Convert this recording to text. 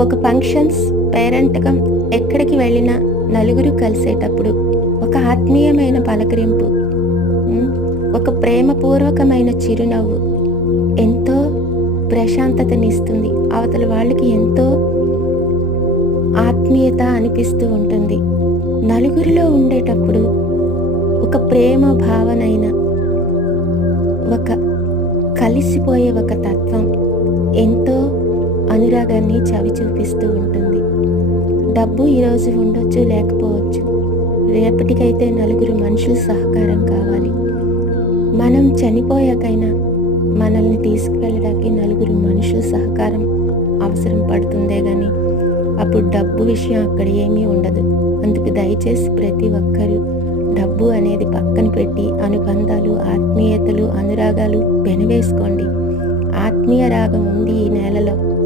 ఒక ఫంక్షన్స్ పేరెంటకం ఎక్కడికి వెళ్ళినా నలుగురు కలిసేటప్పుడు ఒక ఆత్మీయమైన పలకరింపు ఒక ప్రేమపూర్వకమైన చిరునవ్వు ఎంతో ప్రశాంతతనిస్తుంది. అవతల వాళ్ళకి ఎంతో ఆత్మీయత అనిపిస్తూ ఉంటుంది. నలుగురిలో ఉండేటప్పుడు ఒక ప్రేమ భావనైన ఒక కలిసిపోయే ఒక తత్వం అనురాగాన్ని చవి చూపిస్తూ ఉంటుంది. డబ్బు ఈరోజు ఉండొచ్చు లేకపోవచ్చు. రేపటికైతే నలుగురు మనుషుల సహకారం కావాలి. మనం చనిపోయాకైనా మనల్ని తీసుకువెళ్ళడానికి నలుగురు మనుషుల సహకారం అవసరం పడుతుందే కానీ అప్పుడు డబ్బు విషయం అక్కడ ఏమీ ఉండదు. అందుకు దయచేసి ప్రతి ఒక్కరూ డబ్బు అనేది పక్కన పెట్టి అనుబంధాలు ఆత్మీయతలు అనురాగాలు పెనవేసుకోండి. ఆత్మీయ రాగం ఉంది ఈ నెలలో.